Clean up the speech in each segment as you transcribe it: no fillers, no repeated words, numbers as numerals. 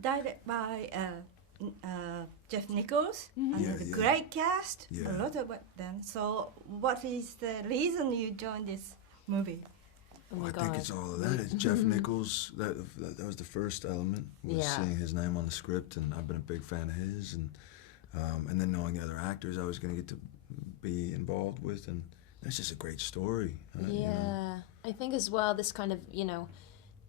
directed by Jeff Nichols, and a great cast, a lot of them. So what is the reason you joined this movie? I think it's all of that. It's Jeff Nichols. That was the first element, was seeing his name on the script, and I've been a big fan of his, and then knowing the other actors I was going to get to be involved with, and it's just a great story. I think as well this kind of,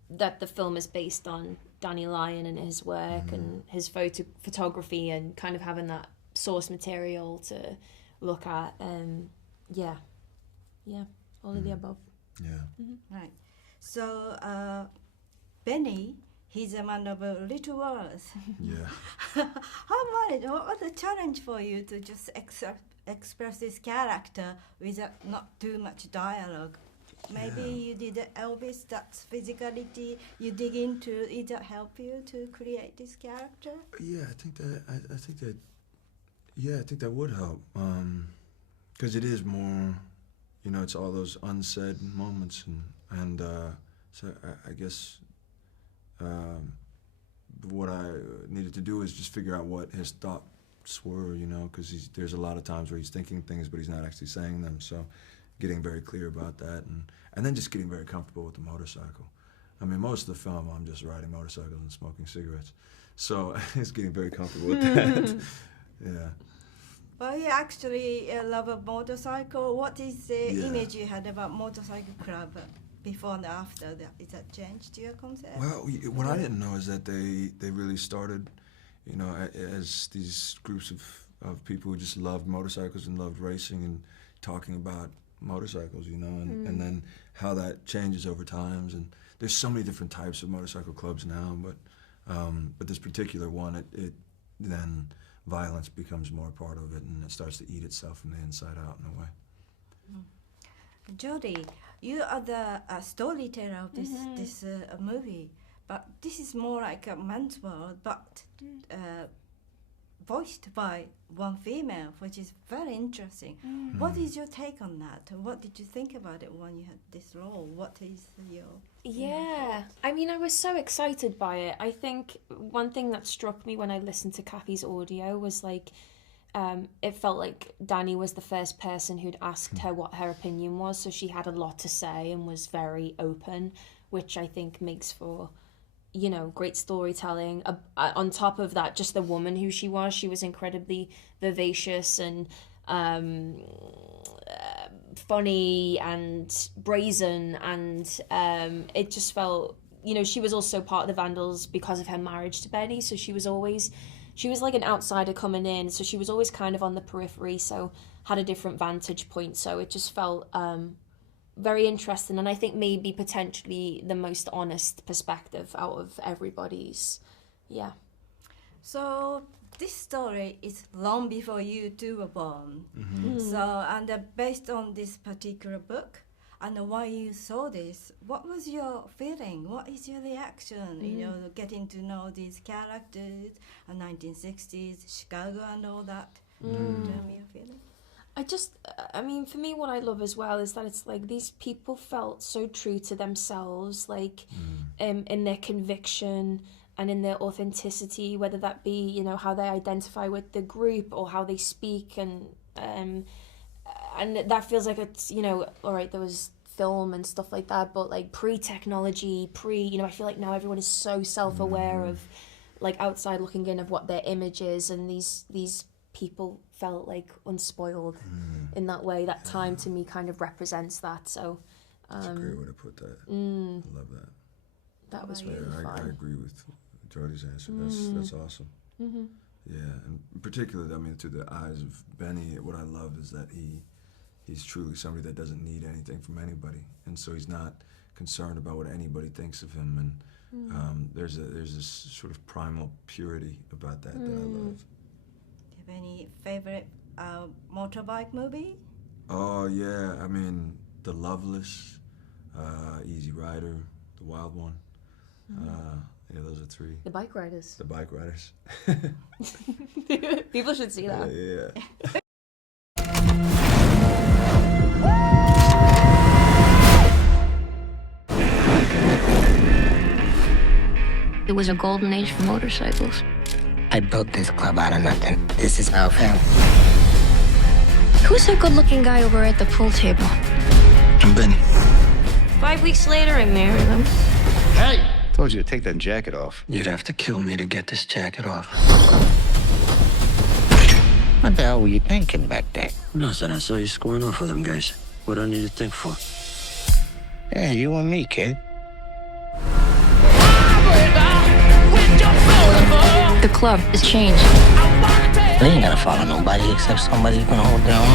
that the film is based on Danny Lyon and his work and his photography and kind of having that source material to look at. All of the above. Right. So Benny, he's a man of little words. What was the challenge for you to just express this character without not too much dialogue? Maybe you did Elvis, that's physicality you dig into. Did that help you to create this character? Yeah, I think that would help. Because it is more, it's all those unsaid moments, and so I guess what I needed to do is just figure out what his thoughts were, because there's a lot of times where he's thinking things but he's not actually saying them. So getting very clear about that, and then just getting very comfortable with the motorcycle. I mean, most of the film I'm just riding motorcycles and smoking cigarettes, so it's getting very comfortable with that. Well, you actually love a motorcycle. What is the image you had about motorcycle club before and after? Is that changed your concept? Well, what I didn't know is that they really started, as these groups of people who just loved motorcycles and loved racing and talking about motorcycles, and then how that changes over times. And there's so many different types of motorcycle clubs now, but this particular one, it then violence becomes more part of it, and it starts to eat itself from the inside out in a way. Jodie, you are the storyteller of this movie, but this is more like a man's world, but voiced by one female, which is very interesting. What is your take on that? What did you think about it when you had this role? What is your... I mean, I was so excited by it. I think one thing that struck me when I listened to Kathy's audio was like, it felt like Danny was the first person who'd asked her what her opinion was, so she had a lot to say and was very open, which I think makes for, great storytelling. On top of that, just the woman who she was incredibly vivacious and funny and brazen, and it just felt, she was also part of the Vandals because of her marriage to Benny, so she was like an outsider coming in, so she was always kind of on the periphery, so had a different vantage point, so it just felt very interesting, and I think maybe potentially the most honest perspective out of everybody's. So this story is long before you two were born. So, and based on this particular book, and why you saw this, what was your feeling? What is your reaction? Getting to know these characters, 1960s, Chicago and all that. Tell me your feeling. I mean, for me, what I love as well is that it's like these people felt so true to themselves, like in their conviction and in their authenticity, whether that be, how they identify with the group or how they speak, and that feels like it's, all right, there was film and stuff like that, but like pre-technology, I feel like now everyone is so self-aware of like outside looking in of what their image is, and these people felt like unspoiled in that way. That time to me kind of represents that. So that's a great way to put that. I love that. That was really fun. I agree with Jodie's answer. That's awesome. Yeah, and particularly, I mean, through the eyes of Benny, what I love is that he's truly somebody that doesn't need anything from anybody, and so he's not concerned about what anybody thinks of him. And there's this sort of primal purity about that that I love. Do you have any favorite motorbike movie? Oh yeah, I mean The Loveless, Easy Rider, The Wild One. Yeah, those are three. The Bikeriders. The Bikeriders. People should see that. Yeah. It was a golden age for motorcycles. I built this club out of nothing. This is our family. Who's that good-looking guy over at the pool table? I'm Benny. 5 weeks later, I married him. Hey! Told you to take that jacket off. You'd have to kill me to get this jacket off. What the hell were you thinking back there? Nothing. I saw you scoring off with them guys. What do I need to think for? Yeah, you and me, kid. The club has changed. They ain't gonna follow nobody except somebody who's gonna hold their own.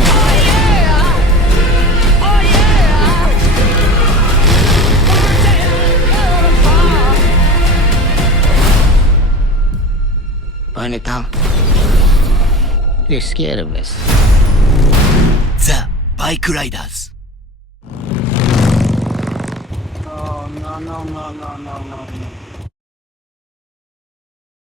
Burn it down. You're scared of this. The Bikeriders. Oh, no.